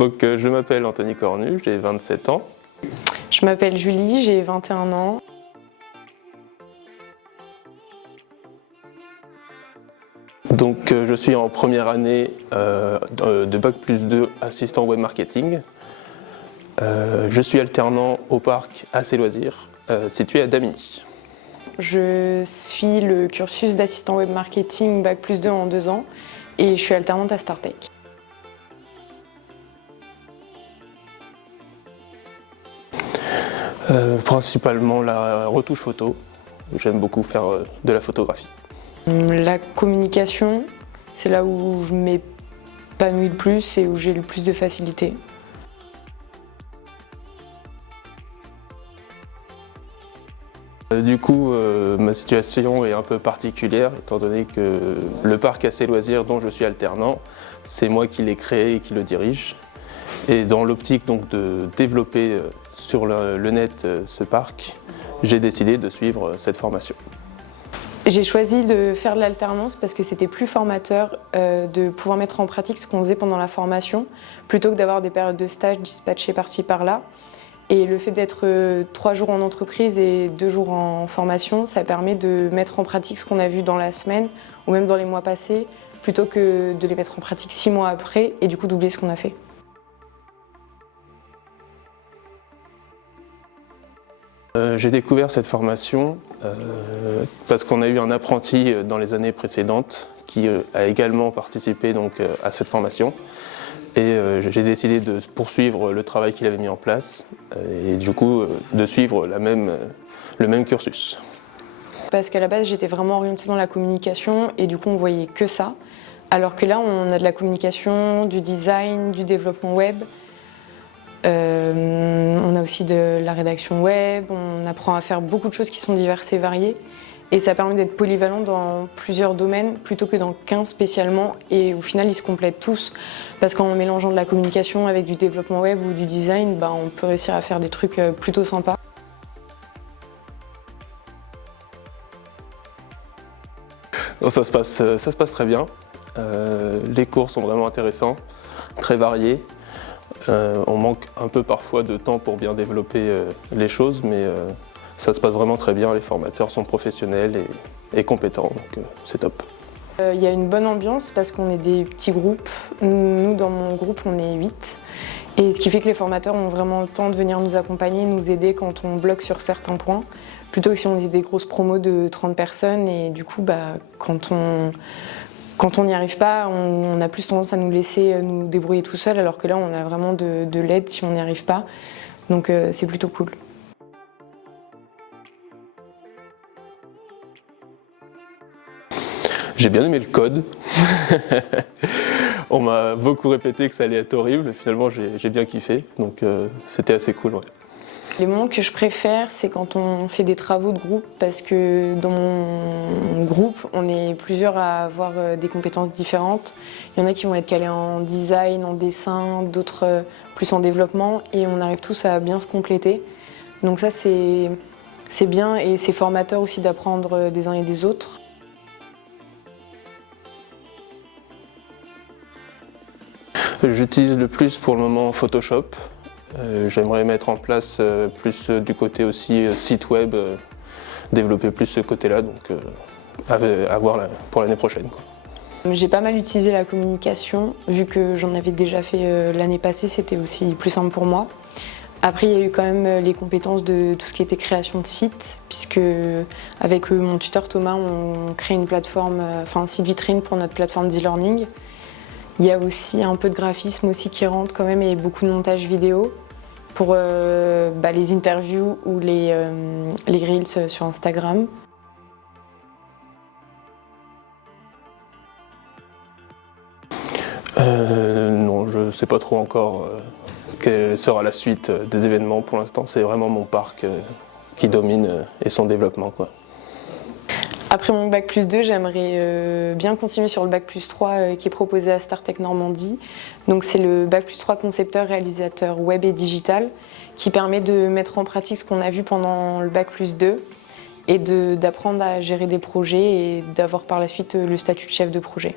Donc je m'appelle Anthony Cornu, j'ai 27 ans. Je m'appelle Julie, j'ai 21 ans. Donc je suis en première année de Bac+2 assistant web marketing. Je suis alternant au parc AC Loisirs, situé à Damigny. Je suis le cursus d'assistant web marketing Bac+2 en 2 ans et je suis alternante à StarTech. Principalement la retouche photo. J'aime beaucoup faire de la photographie. La communication, c'est là où je m'épanouis le plus et où j'ai le plus de facilité. Du coup, ma situation est un peu particulière étant donné que le parc AC Loisirs dont je suis alternant, c'est moi qui l'ai créé et qui le dirige. Et dans l'optique donc de développer sur le net ce parc, j'ai décidé de suivre cette formation. J'ai choisi de faire de l'alternance parce que c'était plus formateur de pouvoir mettre en pratique ce qu'on faisait pendant la formation plutôt que d'avoir des périodes de stage dispatchées par-ci par-là. Et le fait d'être 3 jours en entreprise et 2 jours en formation, ça permet de mettre en pratique ce qu'on a vu dans la semaine ou même dans les mois passés plutôt que de les mettre en pratique 6 mois après et du coup d'oublier ce qu'on a fait. J'ai découvert cette formation parce qu'on a eu un apprenti dans les années précédentes qui a également participé donc, à cette formation. Et j'ai décidé de poursuivre le travail qu'il avait mis en place et du coup de suivre le même cursus. Parce qu'à la base j'étais vraiment orientée dans la communication et du coup on voyait que ça. Alors que là on a de la communication, du design, du développement web. On a aussi de la rédaction web, on apprend à faire beaucoup de choses qui sont diverses et variées et ça permet d'être polyvalent dans plusieurs domaines plutôt que dans qu'un spécialement et au final ils se complètent tous parce qu'en mélangeant de la communication avec du développement web ou du design, on peut réussir à faire des trucs plutôt sympas. Donc, ça se passe très bien, les cours sont vraiment intéressants, très variés. On manque un peu parfois de temps pour bien développer les choses, mais ça se passe vraiment très bien. Les formateurs sont professionnels et compétents, donc c'est top. Il y a une bonne ambiance parce qu'on est des petits groupes. Nous, dans mon groupe, on est 8. Et ce qui fait que les formateurs ont vraiment le temps de venir nous accompagner, nous aider quand on bloque sur certains points, plutôt que si on est des grosses promos de 30 personnes. Et du coup, quand on n'y arrive pas, on a plus tendance à nous laisser nous débrouiller tout seul, alors que là, on a vraiment de l'aide si on n'y arrive pas. Donc c'est plutôt cool. J'ai bien aimé le code. On m'a beaucoup répété que ça allait être horrible, finalement j'ai bien kiffé, donc c'était assez cool. Ouais. Les moments que je préfère, c'est quand on fait des travaux de groupe, parce que dans mon groupe, on est plusieurs à avoir des compétences différentes. Il y en a qui vont être calés en design, en dessin, d'autres plus en développement, et on arrive tous à bien se compléter. Donc ça, c'est bien, et c'est formateur aussi d'apprendre des uns et des autres. J'utilise le plus pour le moment Photoshop. J'aimerais mettre en place plus du côté aussi site web, développer plus ce côté-là, donc à voir pour l'année prochaine. J'ai pas mal utilisé la communication, vu que j'en avais déjà fait l'année passée, c'était aussi plus simple pour moi. Après, il y a eu quand même les compétences de tout ce qui était création de site, puisque avec mon tuteur Thomas, on crée une plateforme, un site vitrine pour notre plateforme d'e-learning. Il y a aussi un peu de graphisme aussi qui rentre quand même et beaucoup de montage vidéo pour les interviews ou les reels sur Instagram. Non, je ne sais pas trop encore quelle sera la suite des événements. Pour l'instant, c'est vraiment mon parc qui domine et son développement, quoi. Après mon Bac+2, j'aimerais bien continuer sur le Bac+3 qui est proposé à StarTech Normandie. Donc c'est le Bac+3 concepteur réalisateur web et digital qui permet de mettre en pratique ce qu'on a vu pendant le Bac+2 et d'apprendre à gérer des projets et d'avoir par la suite le statut de chef de projet.